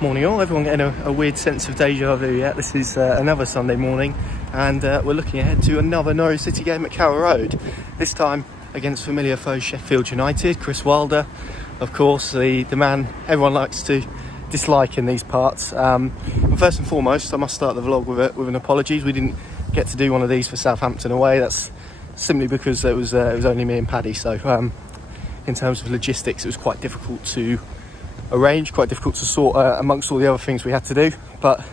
Morning all, everyone getting a weird sense of deja vu yet. This is another Sunday morning and we're looking ahead to another Norwich City game at Carrow Road. This time against familiar foe Sheffield United. Chris Wilder, of course, the man everyone likes to dislike in these parts. And first and foremost, I must start the vlog with an apologies. We didn't get to do one of these for Southampton away. That's simply because it was only me and Paddy, so in terms of logistics it was quite difficult to arrange, quite difficult to sort amongst all the other things we had to do, but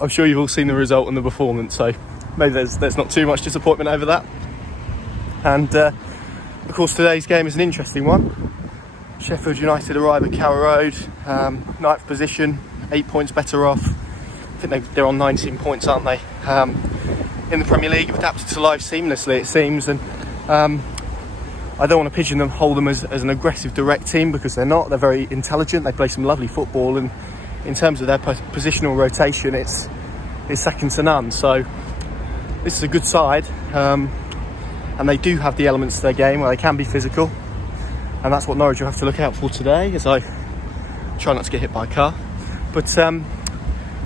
I'm sure you've all seen the result and the performance, so maybe there's not too much disappointment over that. And of course today's game is an interesting one. Sheffield United arrive at Carrow Road, 9th position, 8 points better off. I think they're on 19 points, aren't they? In the Premier League, have adapted to life seamlessly, it seems, and I don't want to pigeonhole them as an aggressive direct team, because they're not. They're very intelligent, they play some lovely football, and in terms of their positional rotation it's second to none. So this is a good side, and they do have the elements to their game where they can be physical, and that's what Norwich will have to look out for today, as I try not to get hit by a car. But it's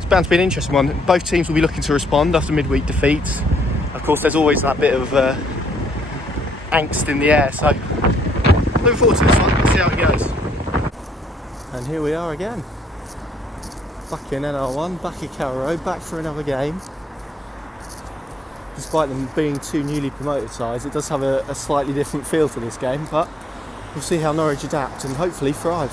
bound to be an interesting one. Both teams will be looking to respond after midweek defeats. Of course there's always that bit of angst in the air, so looking forward to this one. Let's see how it goes. And here we are again, back in NR1, back at Carrow Road, back for another game. Despite them being two newly promoted sides, it does have a slightly different feel to this game, but we'll see how Norwich adapt and hopefully thrive.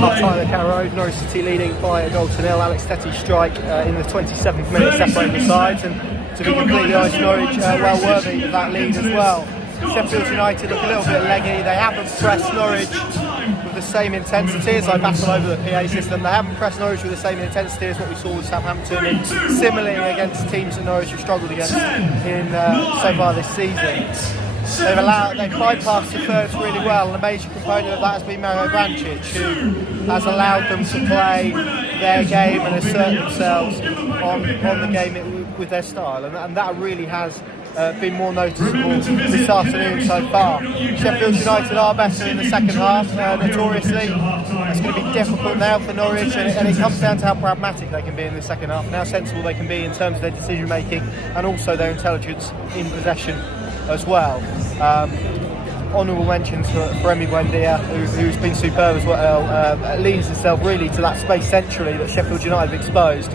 Half-time at Carrow Road, Norwich City leading by a goal to nil. Alex Tetty's strike in the 27th minute separating the sides, and to be completely honest, Norwich well worthy of that lead as well. Sheffield United look a little bit leggy. They haven't pressed Norwich with the same intensity, as I battle over the PA system. They haven't pressed Norwich with the same intensity as what we saw with Southampton, and similarly against teams that Norwich have struggled against in so far this season. They've bypassed the thirds really well, and a major component of that has been Mario Vrancic, who has allowed them to play their game and assert themselves on the game with their style, and that really has been more noticeable this afternoon so far. Sheffield United are better in the second half, notoriously. It's going to be difficult now for Norwich, and it comes down to how pragmatic they can be in the second half, and how sensible they can be in terms of their decision making, and also their intelligence in possession as well. Honourable mentions for Emi Buendia, who's been superb as well. Leans himself really to that space centrally that Sheffield United have exposed.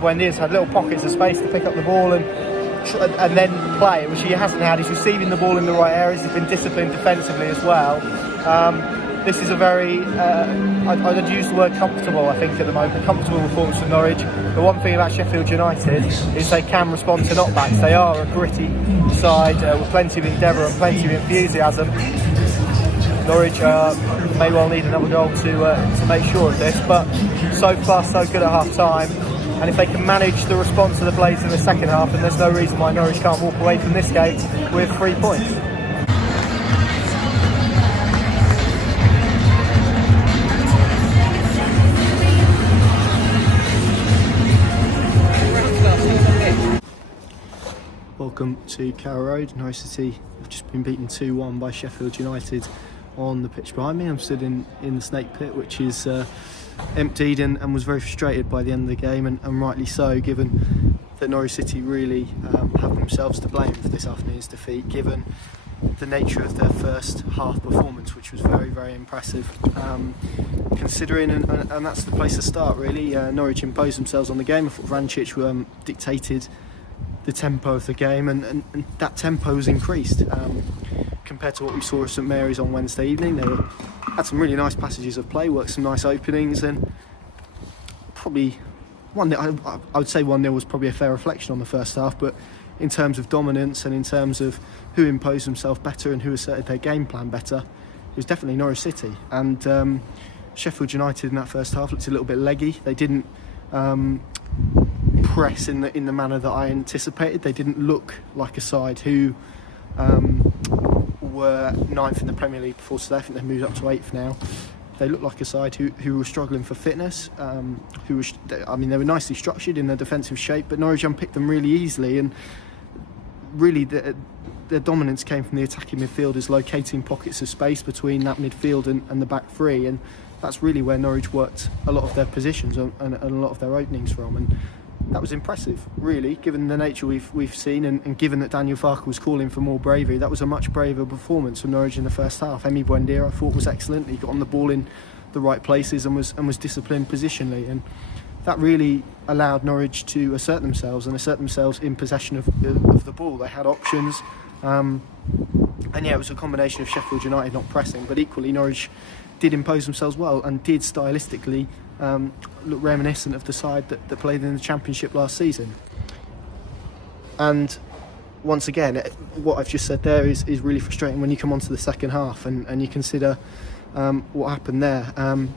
Buendia's had little pockets of space to pick up the ball and then play, which he hasn't had. He's receiving the ball in the right areas. He's been disciplined defensively as well. This is a very, I'd use the word comfortable, I think, at the moment, a comfortable performance for Norwich. The one thing about Sheffield United is they can respond to knockbacks. They are a gritty side with plenty of endeavour and plenty of enthusiasm. Norwich may well need another goal to make sure of this, but so far so good at half time. and if they can manage the response to the plays in the second half, then there's no reason why Norwich can't walk away from this game with 3 points. Welcome to Carrow Road. Norwich City have just been beaten 2-1 by Sheffield United on the pitch behind me. I'm stood in the Snake Pit, which is emptied, and was very frustrated by the end of the game, and rightly so, given that Norwich City really have themselves to blame for this afternoon's defeat, given the nature of their first half performance, which was very, very impressive. Considering, and that's the place to start really. Norwich imposed themselves on the game. I thought Vrancic dictated the tempo of the game, and that tempo was increased compared to what we saw at St Mary's on Wednesday evening. They had some really nice passages of play, worked some nice openings, and probably I would say 1-0 was probably a fair reflection on the first half, but in terms of dominance and in terms of who imposed themselves better and who asserted their game plan better, it was definitely Norwich City. And Sheffield United in that first half looked a little bit leggy. They didn't press in the manner that I anticipated. They didn't look like a side who were 9th in the Premier League before today. I think they've moved up to 8th now. They looked like a side who were struggling for fitness. They were nicely structured in their defensive shape, but Norwich unpicked them really easily, and really their dominance came from the attacking midfielders locating pockets of space between that midfield and the back three, and that's really where Norwich worked a lot of their positions and a lot of their openings from. And that was impressive, really, given the nature we've seen, and given that Daniel Farke was calling for more bravery. That was a much braver performance from Norwich in the first half. Emi Buendia, I thought, was excellent. He got on the ball in the right places and was disciplined positionally, and that really allowed Norwich to assert themselves in possession of the ball. They had options, and it was a combination of Sheffield United not pressing, but equally Norwich did impose themselves well and did stylistically look reminiscent of the side that played in the Championship last season. And once again, what I've just said there is really frustrating when you come onto the second half and you consider what happened there.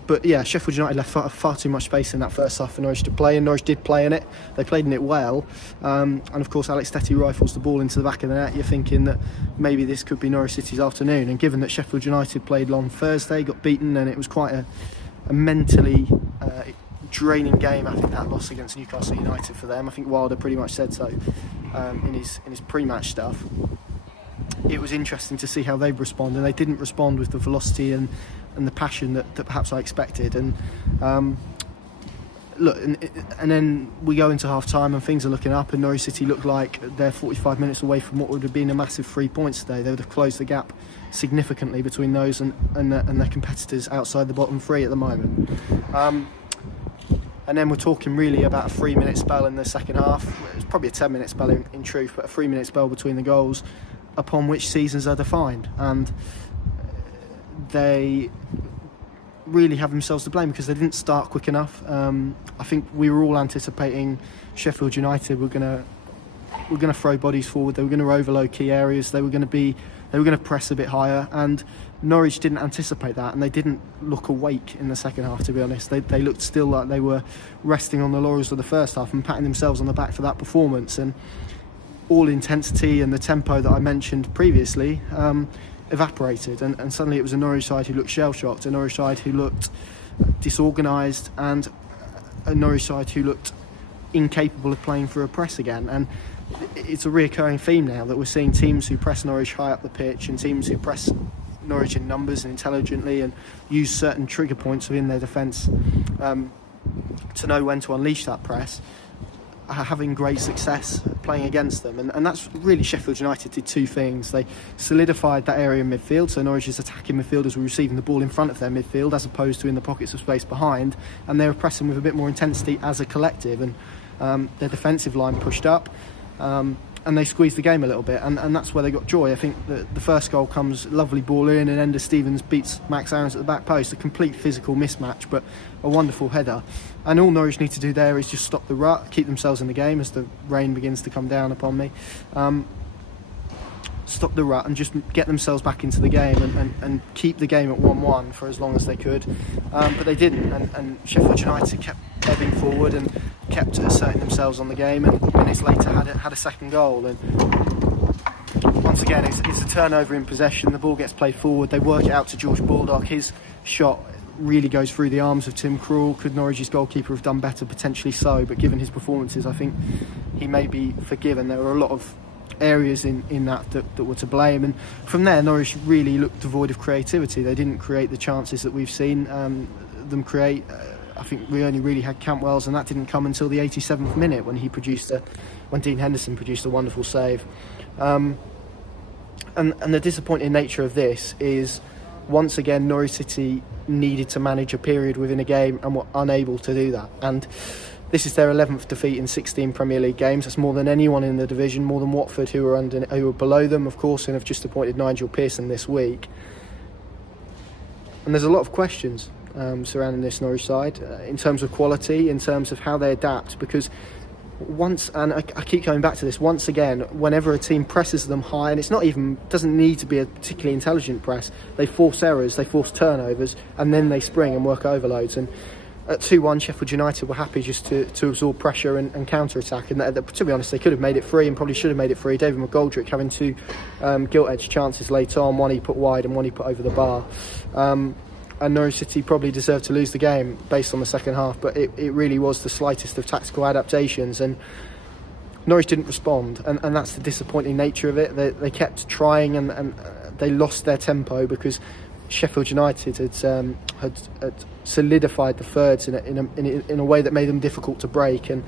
But yeah, Sheffield United left far too much space in that first half for Norwich to play, and Norwich did play in it. They played in it well, and of course Alex Tettey rifles the ball into the back of the net. You're thinking that maybe this could be Norwich City's afternoon, and given that Sheffield United played on Thursday, got beaten, and it was quite a mentally draining game after that loss against Newcastle United for them. I think Wilder pretty much said so in his pre-match stuff. It was interesting to see how they'd respond, and they didn't respond with the velocity and the passion that perhaps I expected. And and then we go into half time and things are looking up, and Norwich City look like they're 45 minutes away from what would have been a massive 3 points today. They would have closed the gap significantly between those and their competitors outside the bottom three at the moment. And then we're talking really about a 3-minute spell in the second half. It was probably a 10-minute spell in truth, but a 3-minute spell between the goals, upon which seasons are defined. And they really have themselves to blame because they didn't start quick enough. I think we were all anticipating Sheffield United were going to throw bodies forward. They were going to overload key areas. They were going to press a bit higher, and Norwich didn't anticipate that, and they didn't look awake in the second half, to be honest. They looked still like they were resting on the laurels of the first half and patting themselves on the back for that performance. And all intensity and the tempo that I mentioned previously evaporated, and suddenly it was a Norwich side who looked shell-shocked, a Norwich side who looked disorganised, and a Norwich side who looked incapable of playing for a press again. And it's a reoccurring theme now that we're seeing teams who press Norwich high up the pitch and teams who press Norwich in numbers and intelligently and use certain trigger points within their defence to know when to unleash that press, are having great success playing against them. And that's really, Sheffield United did two things. They solidified that area in midfield, so Norwich's attacking midfielders were receiving the ball in front of their midfield as opposed to in the pockets of space behind, and they were pressing with a bit more intensity as a collective, and their defensive line pushed up, and they squeezed the game a little bit, and that's where they got joy. I think the first goal comes, lovely ball in, and Enda Stevens beats Max Aarons at the back post, a complete physical mismatch, but a wonderful header. And all Norwich need to do there is just stop the rut, keep themselves in the game as the rain begins to come down upon me. stop the rut and just get themselves back into the game and keep the game at 1-1 for as long as they could. But they didn't, and Sheffield United kept ebbing forward and kept asserting themselves on the game, and minutes later had a second goal. And once again, it's a turnover in possession. The ball gets played forward. They work it out to George Baldock. His shot really goes through the arms of Tim Krul. Could Norwich's goalkeeper have done better? Potentially so, but given his performances, I think he may be forgiven. There were a lot of areas in that were to blame, and from there Norwich really looked devoid of creativity. They didn't create the chances that we've seen them create. I think we only really had Campbell's, and that didn't come until the 87th minute when when Dean Henderson produced a wonderful save. And the disappointing nature of this is, once again, Norwich City needed to manage a period within a game and were unable to do that. And this is their 11th defeat in 16 Premier League games. That's more than anyone in the division, more than Watford, who were below them, of course, and have just appointed Nigel Pearson this week. And there's a lot of questions surrounding this Norwich side in terms of quality, in terms of how they adapt, because I keep coming back to this, once again, whenever a team presses them high, and doesn't need to be a particularly intelligent press, they force errors, they force turnovers, and then they spring and work overloads. And at 2-1, Sheffield United were happy just to absorb pressure and counter-attack, and to be honest, they could have made it free and probably should have made it free. David McGoldrick having two gilt-edged chances late on, one he put wide and one he put over the bar. And Norwich City probably deserved to lose the game based on the second half, but it really was the slightest of tactical adaptations, and Norwich didn't respond, and that's the disappointing nature of it. They kept trying, and they lost their tempo because Sheffield United had solidified the thirds in a way that made them difficult to break, and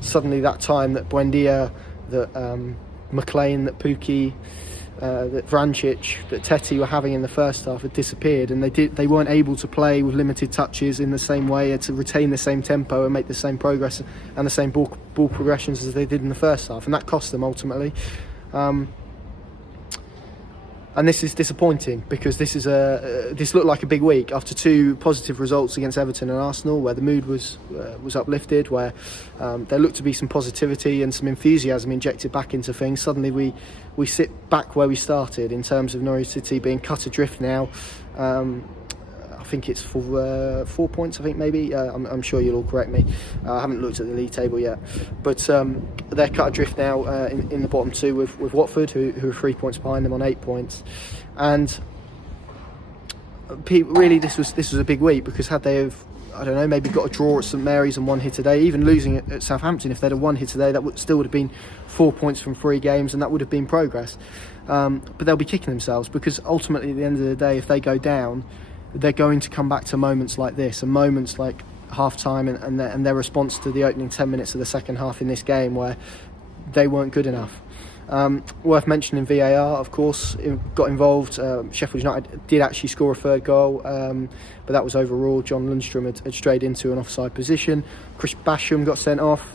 suddenly that time that Buendia, that McLean, that Pukki, that Vrancic, that Teti were having in the first half had disappeared, and they weren't able to play with limited touches in the same way, to retain the same tempo and make the same progress and the same ball progressions as they did in the first half, and that cost them ultimately. And this is disappointing because this looked like a big week after two positive results against Everton and Arsenal, where the mood was uplifted, where there looked to be some positivity and some enthusiasm injected back into things. Suddenly we sit back where we started in terms of Norwich City being cut adrift now. I think it's for 4 points, I think maybe. I'm sure you'll all correct me. I haven't looked at the league table yet. But they're cut adrift now in the bottom two with Watford, who are 3 points behind them on 8 points. And really this was a big week, because had they have, I don't know, maybe got a draw at St Mary's and won here today, even losing at Southampton, if they'd have won here today, that still would have been 4 points from 3 games, and that would have been progress. But they'll be kicking themselves, because ultimately at the end of the day, if they go down, they're going to come back to moments like this, and moments like half-time and their response to the opening 10 minutes of the second half in this game, where they weren't good enough. Worth mentioning, VAR, of course, got involved. Sheffield United did actually score a third goal, but that was overruled. John Lundstrom had strayed into an offside position. Chris Basham got sent off.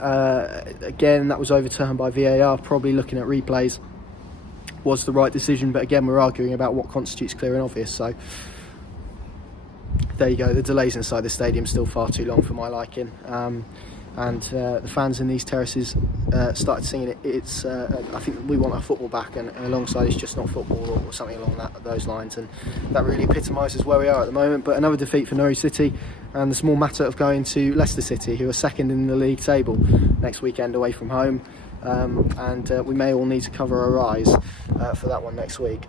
Again, that was overturned by VAR, probably looking at replays was the right decision, but again, we're arguing about what constitutes clear and obvious. So there you go. The delays inside the stadium still far too long for my liking, and the fans in these terraces started singing it. It's I think we want our football back, and alongside it's just not football, or something along those lines, and that really epitomises where we are at the moment. But another defeat for Norwich City, and the small matter of going to Leicester City, who are second in the league table, next weekend away from home. And we may all need to cover our eyes for that one next week.